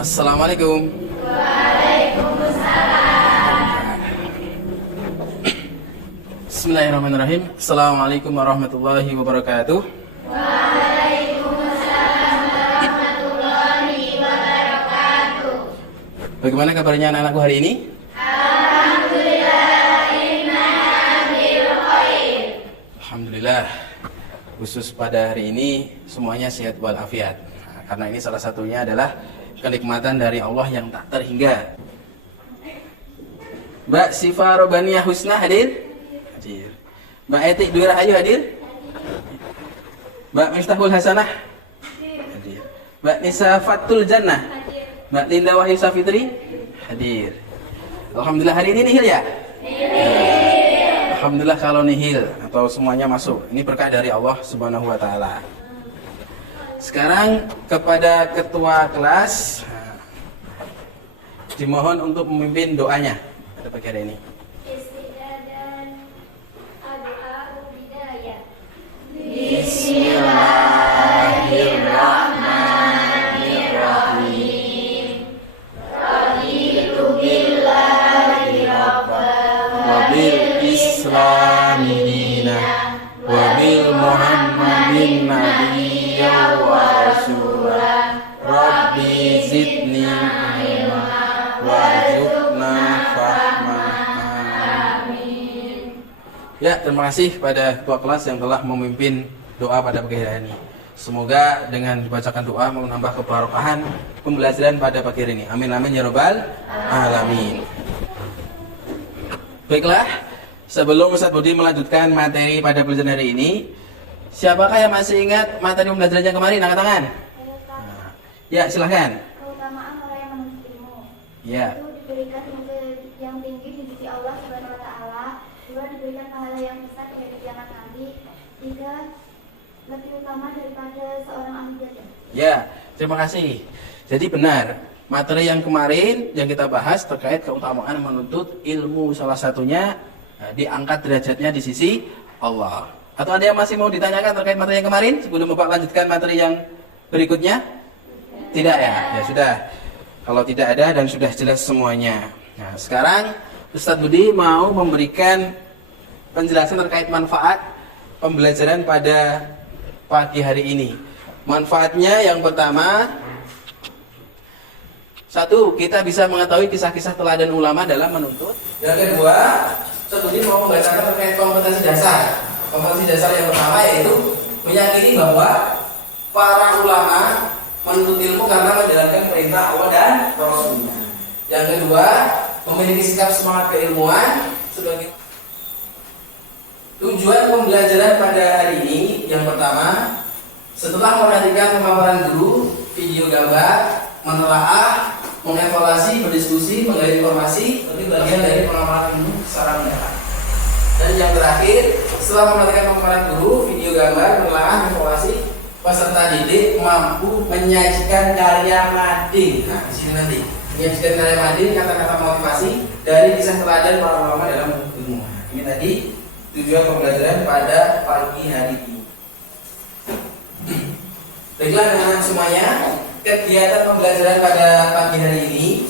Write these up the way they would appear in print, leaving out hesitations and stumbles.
Assalamualaikum. Bismillahirrahmanirrahim. Assalamualaikum warahmatullahi wabarakatuh. Bagaimana kabarnya anak-anakku hari ini? Alhamdulillah. Khusus pada hari ini semuanya sehat walafiat. Nah, karena ini salah satunya adalah kenikmatan dari Allah yang tak terhingga. Mbak Sifa Robaniyah Husna hadir? Hadir. Mbak Etik Dwi Rahayu hadir? Mbak Miftahul Hasanah? Hadir. Mbak Nisa Fatul Jannah? Mbak Linda Wahyu Safitri? Hadir. Alhamdulillah hari ini nihil ya? Alhamdulillah kalau nihil atau semuanya masuk. Ini berkah dari Allah Subhanahu wa taala. Sekarang kepada ketua kelas dimohon untuk memimpin doanya pada pagi hari ini. Bismillahirrahmanirrahim. Raditu billahi rabban wa bil islami dinan wa bil muhammadin nabiyyan wa rasulan. Rabbi zidni ilma warzuqna fahma. Amin. Ya, terima kasih pada ketua kelas yang telah memimpin doa pada pagi hari ini. Semoga dengan dibacakan doa menambah keberkahan pembelajaran pada pagi hari ini. Amin amin ya rabbal alamin. Baiklah, sebelum Ustaz Budi melanjutkan materi pada pelajaran hari ini, siapakah yang masih ingat materi pembelajarannya kemarin? Angkat tangan. Ya, silahkan. Keutamaan orang yang menuntut ilmu. Ya. Itu diberikan yang tinggi di sisi Allah Subhanahu wa taala. Dua, diberikan pahala yang besar di hari kiamat nanti. Tiga, lebih utama daripada seorang ahli ibadah. Ya, terima kasih. Jadi benar, materi yang kemarin yang kita bahas terkait keutamaan menuntut ilmu, salah satunya diangkat derajatnya di sisi Allah. Atau ada yang masih mau ditanyakan terkait materi yang kemarin sebelum Bapak lanjutkan materi yang berikutnya? Tidak ya? Ya sudah. Kalau tidak ada dan sudah jelas semuanya. Nah, sekarang Ustadz Budi mau memberikan penjelasan terkait manfaat pembelajaran pada pagi hari ini. Manfaatnya yang pertama, satu, kita bisa mengetahui kisah-kisah teladan ulama dalam menuntut. Yang kedua, Ustadz Budi mau membacakan terkait kompetensi dasar. Kompetensi dasar yang pertama yaitu meyakini bahwa para ulama menuntut ilmu karena menjalankan perintah Allah dan Rasulnya. Yang kedua, memiliki sikap semangat keilmuan sebagai tujuan pembelajaran pada hari ini. Yang pertama, setelah memperhatikan pemaparan guru, video gambar, menelaah, mengevaluasi, berdiskusi, menggali informasi, itu bagian dari pemaparan ilmu secara mendalam. Dan yang terakhir, setelah memperhatikan pemaparan guru, video gambar, menelaah, mengevaluasi, peserta didik mampu menyajikan karya mading. Nah, di sini nanti menyajikan karya mading, kata-kata motivasi dari kisah teladan para ulama dalam ilmu. Ini tadi tujuan pembelajaran pada pagi hari ini. Baiklah dengan semuanya, kegiatan pembelajaran pada pagi hari ini.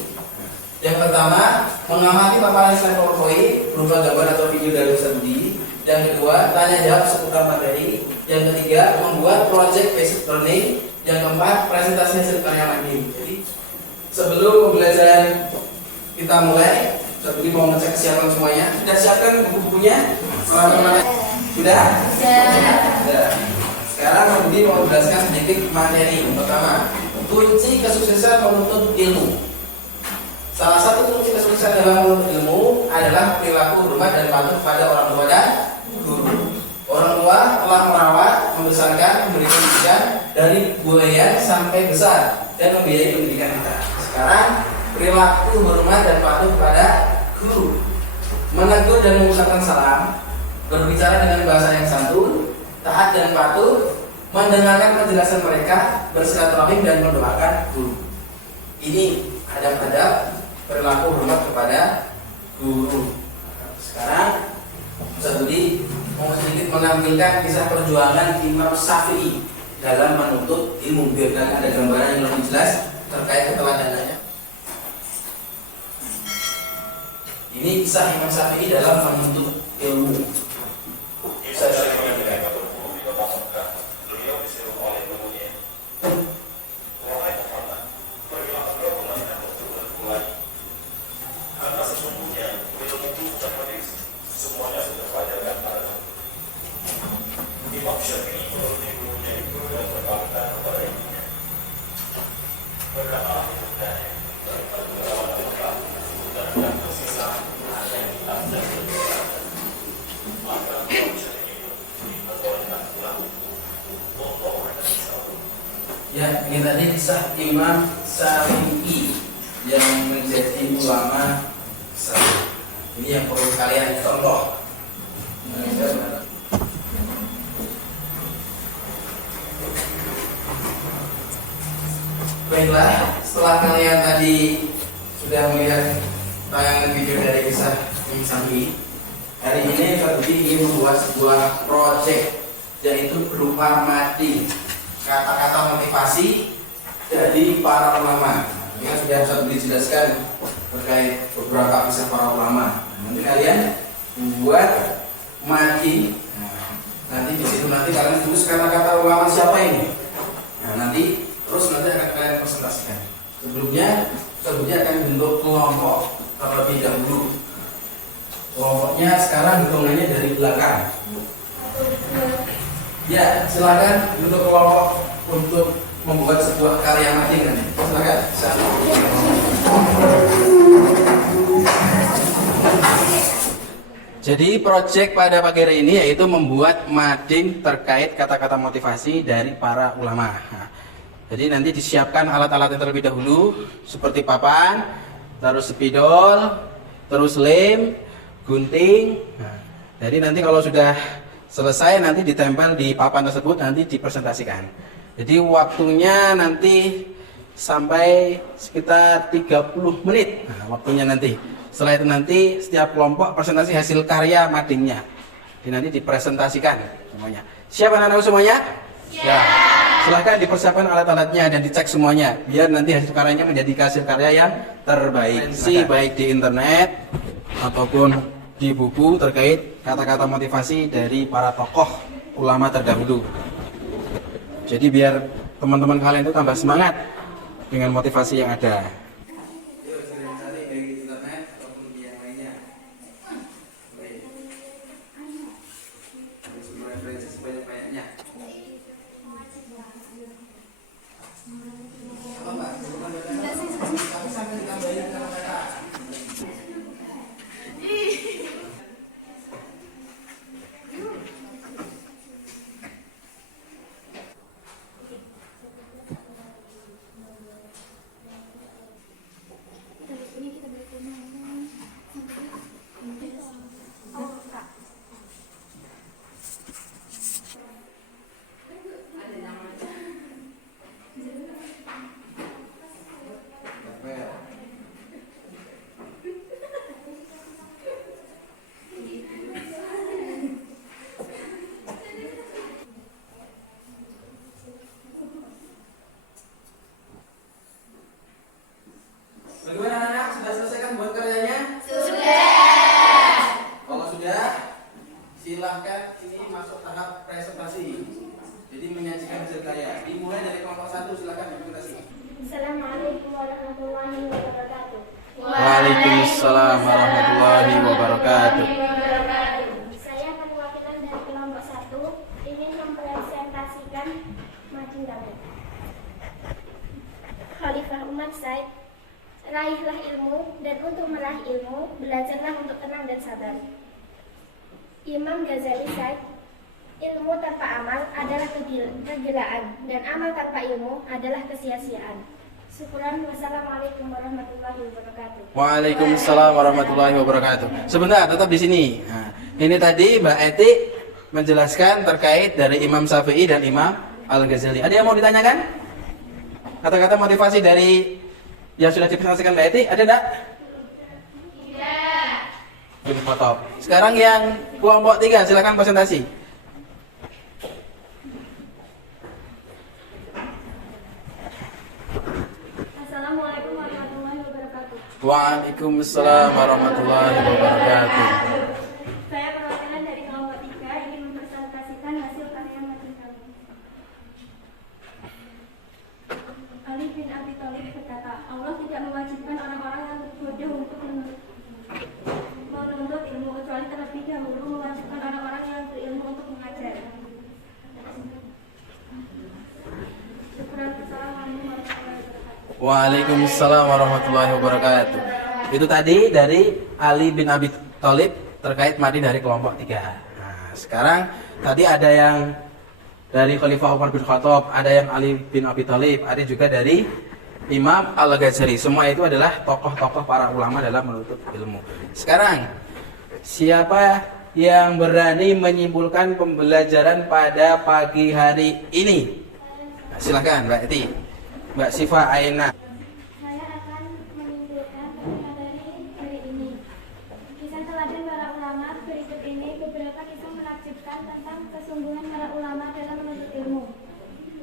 Yang pertama, mengamati paparan slide PowerPoint berupa gambar atau video dari Ustadz Budi. Yang kedua, tanya jawab seputar materi. Yang ketiga, membuat project based learning. Yang keempat, presentasi hasil karya mandiri. Jadi sebelum pembelajaran kita mulai, Ustadz Budi mau ngecek kesiapan semuanya. Sudah siapkan buku-bukunya? Sudah? Sudah. Sekarang Ustadz Budi mau menjelaskan sedikit materi. Yang pertama, kunci kesuksesan menuntut ilmu. Salah satu kunci kesuksesan dalam menuntut ilmu adalah perilaku hormat dan patuh pada orang tua dan guru. Orang tua telah merawat, membesarkan, memberikan pendidikan dari buaya sampai besar dan membiayai pendidikan kita. Sekarang perilaku hormat dan patuh pada guru, menegur dan mengucapkan salam, berbicara dengan bahasa yang santun, taat dan patuh, mendengarkan penjelasan mereka, bersilaturahim dan mendoakan guru. Ini adab-adab perilaku hormat kepada guru. Sekarang Ustaz Budi mau sedikit menampilkan kisah perjuangan Imam Syafi'i dalam menuntut ilmu, biar kalian ada gambaran yang lebih jelas terkait keteladanannya. Ini kisah Imam Syafi'i dalam menuntut ilmu. Ya, ini tadi kisah Imam Syafi'i yang menjadi ulama besar. Ini yang perlu kalian contoh. Baiklah, setelah kalian tadi sudah melihat tayangan video dari kisah Imam Syafi'i, hari ini Fadli ingin membuat sebuah project, yaitu berupa mading, kata-kata motivasi dari para ulama. Yang sudah Fadli jelaskan terkait beberapa kisah para ulama. Nanti kalian buat mading. Nanti di situ nanti kalian tulis kata-kata ulama siapa ini. Nanti akan kalian presentasikan. Sebelumnya akan bentuk kelompok terlebih dahulu. Kelompoknya sekarang hitungannya dari belakang. Ya, silakan bentuk kelompok untuk membuat sebuah karya mading nanti. Silakan. Jadi proyek pada pagi hari ini yaitu membuat mading terkait kata-kata motivasi dari para ulama. Jadi nanti disiapkan alat-alat yang terlebih dahulu seperti papan, terus spidol, terus lem, gunting. Jadi nanti kalau sudah selesai nanti ditempel di papan tersebut, nanti dipresentasikan. Jadi waktunya nanti sampai sekitar 30 menit. Waktunya nanti. Setelah itu nanti setiap kelompok presentasi hasil karya madingnya. Jadi nanti dipresentasikan semuanya. Siap anak-anak semuanya? Ya. Silahkan dipersiapkan alat-alatnya dan dicek semuanya biar nanti hasil karyanya menjadi hasil karya yang terbaik. Baik di internet ataupun di buku terkait kata-kata motivasi dari para tokoh ulama terdahulu. Jadi biar teman-teman kalian itu tambah semangat dengan motivasi yang ada. Bagaimana anak-anak? Sudah selesai buat karyanya? Sudah. Kalau sudah, silahkan ini masuk tahap presentasi. Jadi menyajikan hasil karya. Dimulai dari kelompok 1, silahkan presentasi. Assalamualaikum warahmatullahi wabarakatuh. Waalaikumsalam warahmatullahi wabarakatuh. Saya perwakilan dari kelompok 1 ingin mempresentasikan mading kami. Khalifah Umar Said, raihlah ilmu, dan untuk meraih ilmu, belajarlah untuk tenang dan sabar. Imam Ghazali Said, ilmu tanpa amal adalah kegilaan, dan amal tanpa ilmu adalah kesia-siaan. Syukuran, wassalamualaikum warahmatullahi wabarakatuh. Waalaikumsalam warahmatullahi wabarakatuh. Sebentar, tetap di sini. Nah, ini tadi Mbak Eti menjelaskan terkait dari Imam Syafi'i dan Imam Al-Ghazali. Ada yang mau ditanyakan? Kata-kata motivasi dari yang sudah dipresentasikan Mbak Eti, ada enggak? Tidak. bin Khattab. Sekarang yang kelompok 3, silakan presentasi. Assalamualaikum warahmatullahi wabarakatuh. Waalaikumsalam warahmatullahi wabarakatuh. Saya perwakilan dari kelompok 3 ingin mempresentasikan hasil karya mading kami. Ali bin Abi Thalib berkata, Allah tidak mewajibkan orang-orang yang bodoh untuk menuntut ilmu, kecuali terlebih dahulu mewajibkan orang-orang yang berilmu untuk mengajar. Assalamualaikum warahmatullahi wabarakatuh. Waalaikumsalam warahmatullahi wabarakatuh. Itu tadi dari Ali bin Abi Thalib terkait mati dari kelompok 3. Nah, sekarang tadi ada yang dari Khalifah Umar bin Khattab, ada yang Ali bin Abi Thalib, ada juga dari Imam Al-Ghazali. Semua itu adalah tokoh-tokoh para ulama dalam menuntut ilmu. Sekarang, siapa yang berani menyimpulkan pembelajaran pada pagi hari ini? Nah, silakan Mbak Eti, Mbak Sifa Aina. Saya akan menyimpulkan materi hari ini. Kisah teladan para ulama berikut ini beberapa kisah menakjubkan tentang kesungguhan para ulama dalam menuntut ilmu.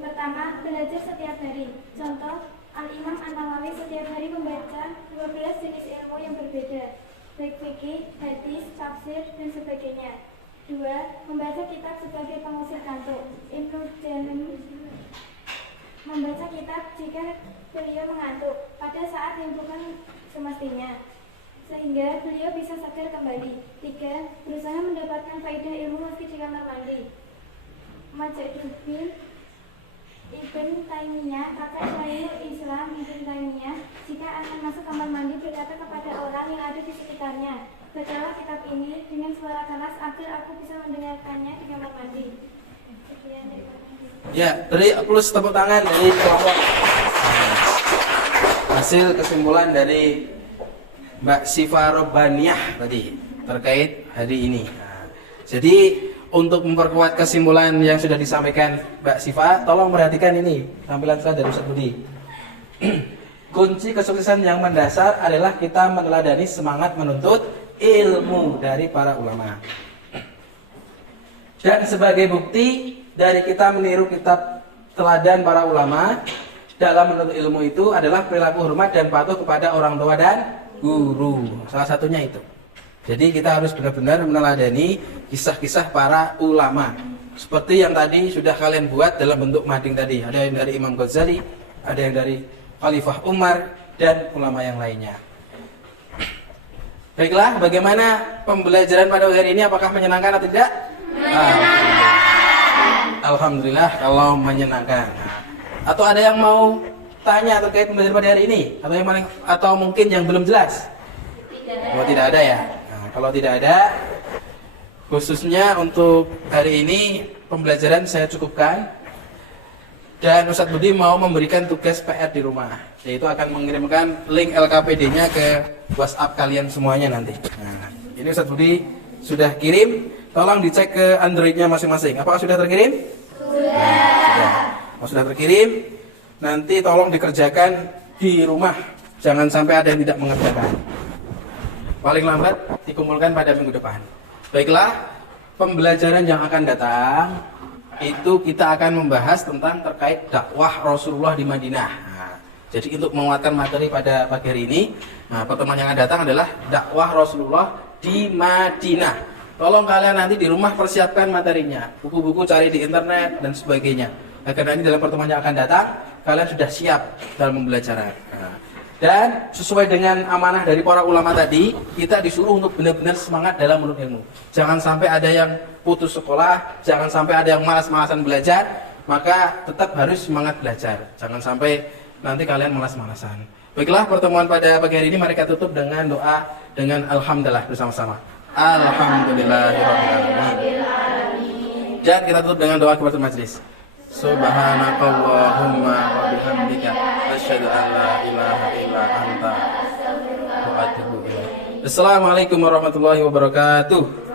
Pertama, belajar setiap hari. Contoh, Al-Imam An-Nawawi setiap hari membaca 12 jenis ilmu yang berbeda, baik fikih, hadis, tafsir, dan sebagainya. 2. Membaca kitab sebagai pengusir kantuk. Ibnu Jalan membaca kitab jika beliau mengantuk pada saat yang bukan semestinya, sehingga beliau bisa sadar kembali. 3. Berusaha mendapatkan faedah ilmu meski di kamar mandi. Majaduddin Ibn Taimiyah, kakak Syekhul Islam Ibn Taimiyah, jika akan masuk kamar mandi berkata kepada orang yang ada di sekitarnya, bacalah kitab ini dengan suara keras agar aku bisa mendengarkannya di kamar mandi. Sekian dari saya. Ya, beri plus tepuk tangan dari kelompok. Hasil kesimpulan dari Mbak Sifa Robaniah tadi terkait hari ini. Nah, jadi untuk memperkuat kesimpulan yang sudah disampaikan Mbak Sifa, tolong perhatikan ini tampilan saya dari Ustaz Budi. Kunci kesuksesan yang mendasar adalah kita meneladani semangat menuntut ilmu dari para ulama. Dan sebagai bukti dari kita meniru kitab teladan para ulama dalam menuntut ilmu itu adalah perilaku hormat dan patuh kepada orang tua dan guru. Salah satunya itu. Jadi kita harus benar-benar meneladani kisah-kisah para ulama. Seperti yang tadi sudah kalian buat dalam bentuk mading tadi. Ada yang dari Imam Ghazali, ada yang dari Khalifah Umar, dan ulama yang lainnya. Baiklah, bagaimana pembelajaran pada hari ini? Apakah menyenangkan atau tidak? Menyenangkan. Alhamdulillah kalau menyenangkan. Atau ada yang mau tanya terkait pembelajaran pada hari ini? Atau mungkin yang belum jelas? Kalau tidak ada ya. Nah, kalau tidak ada, khususnya untuk hari ini pembelajaran saya cukupkan. Dan Ustadz Budi mau memberikan tugas PR di rumah, yaitu akan mengirimkan link LKPD-nya ke WhatsApp kalian semuanya nanti. Nah, ini Ustadz Budi sudah kirim. Tolong dicek ke Android-nya masing-masing. Apakah sudah terkirim? Sudah. Sudah. Kalau sudah terkirim, nanti tolong dikerjakan di rumah. Jangan sampai ada yang tidak mengerjakan. Paling lambat dikumpulkan pada minggu depan. Baiklah, pembelajaran yang akan datang itu kita akan membahas tentang terkait dakwah Rasulullah di Madinah. Nah, jadi untuk menguatkan materi pada pagi hari ini, pertemuan yang akan datang adalah dakwah Rasulullah di Madinah. Tolong kalian nanti di rumah persiapkan materinya, buku-buku cari di internet dan sebagainya. Agar nanti dalam pertemuan yang akan datang kalian sudah siap dalam pembelajaran. Dan sesuai dengan amanah dari para ulama tadi, kita disuruh untuk benar-benar semangat dalam menuntut ilmu. Jangan sampai ada yang putus sekolah, jangan sampai ada yang malas-malasan belajar, maka tetap harus semangat belajar. Jangan sampai nanti kalian malas-malasan. Baiklah, pertemuan pada pagi hari ini mari kita tutup dengan doa dengan alhamdulillah bersama-sama. Alhamdulillahirrahmanirrahim. Dan kita tutup dengan doa kepada majelis. Subhanakallahumma wa bihamdika asyhadu an la ilaha illa anta wa atubu ilaik. Assalamualaikum warahmatullahi wabarakatuh.